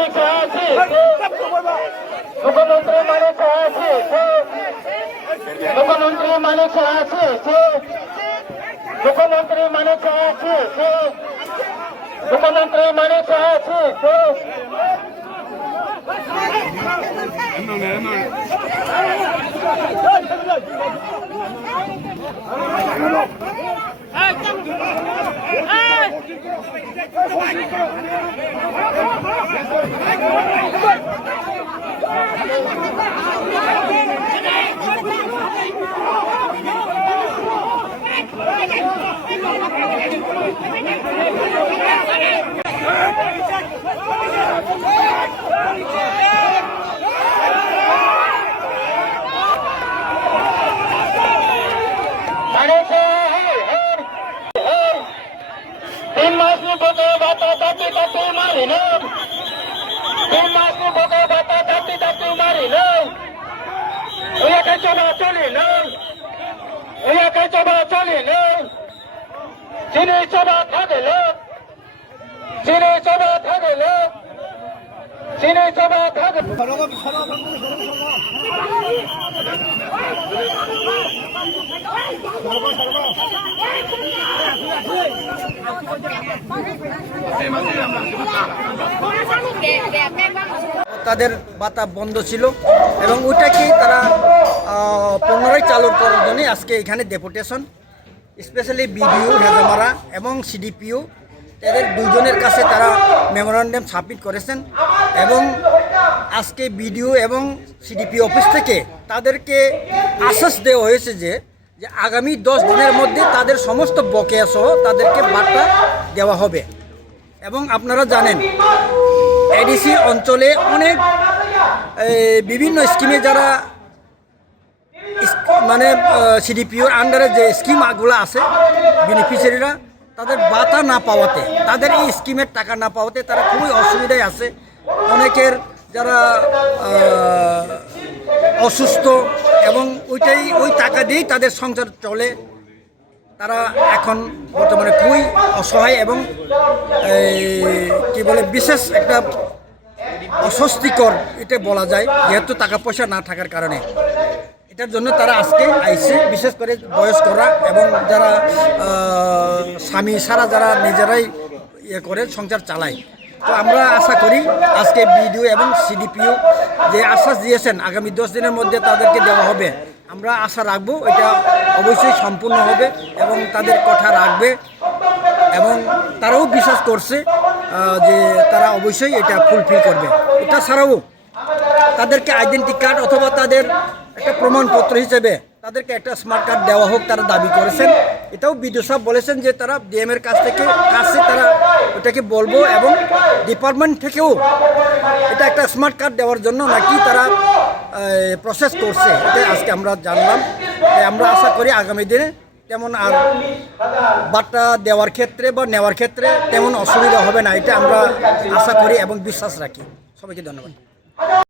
মানিক আছে মুখ্যমন্ত্রী মানিক আছে মুখ্যমন্ত্রী মানিক আছে মুখ্যমন্ত্রী মানিক আছে মুখ্যমন্ত্রী মানিক আছে তাদের বাতা বন্ধ ছিল এবং ওইটাকেই তারা পুনরায় চালু করার জন্য আজকে এখানে ডেপুটেশন স্পেশালি বিডিও হেজামারা এবং সিডিপিও তাদের দুজনের কাছে তারা মেমোরান্ডাম সাবমিট করেছেন এবং আজকে বিডিও এবং সিডিপিও অফিস থেকে তাদেরকে আশ্বাস দেওয়া হয়েছে যে আগামী 10 দিনের মধ্যে তাদের সমস্ত বকেয়া সহ তাদেরকে বার্তা দেওয়া হবে। এবং আপনারা জানেন এডিসি অঞ্চলে অনেক বিভিন্ন স্কিমে যারা মানে সিডিপিওর আন্ডারে যে স্কিমগুলো আছে বেনিফিশিয়ারিরা তাদের বাতা না পাওয়াতে তাদের এই স্কিমের টাকা না পাওয়াতে তারা খুবই অসুবিধায় আছে। অনেকের যারা অসুস্থ এবং ওই টাকা দিয়েই তাদের সংসার চলে, তারা এখন বর্তমানে খুবই অসহায় এবং কি বলে বিশেষ একটা অস্বস্তিকর এটা বলা যায়, যেহেতু টাকা পয়সা না থাকার কারণে। এটার জন্য তারা আজকে আইসে, বিশেষ করে বয়স্করা এবং যারা স্বামী সারা যারা নিজেরাই করে সংসার চালায়। তো আমরা আশা করি আজকে বিডিও এবং সিডিপিও যে আশ্বাস দিয়েছেন আগামী 10 দিনের মধ্যে তাদেরকে দেওয়া হবে, আমরা আশা রাখবো এটা অবশ্যই সম্পূর্ণ হবে এবং তাদের কথা রাখবে এবং তারাও বিশ্বাস করছে যে তারা অবশ্যই এটা ফুলফিল করবে। এটা ছাড়াও তাদেরকে আইডেন্টি কার্ড অথবা তাদের একটা প্রমাণপত্র হিসেবে তাদেরকে একটা স্মার্ট কার্ড দেওয়া হোক তারা দাবি করেছেন। এটাও বিডিও সাহেব বলেছেন যে তারা ডিএমের কাছে তারা ওটাকে বলবো এবং ডিপার্টমেন্ট থেকেও এটা একটা স্মার্ট কার্ড দেওয়ার জন্য নাকি তারা প্রসেস করছে। এটা আজকে আমরা জানলাম। আমরা আশা করি আগামী দিনে তেমন আর বার্তা দেওয়ার ক্ষেত্রে বা নেওয়ার ক্ষেত্রে তেমন অসুবিধা হবে না, এটা আমরা আশা করি এবং বিশ্বাস রাখি। সবাইকে ধন্যবাদ।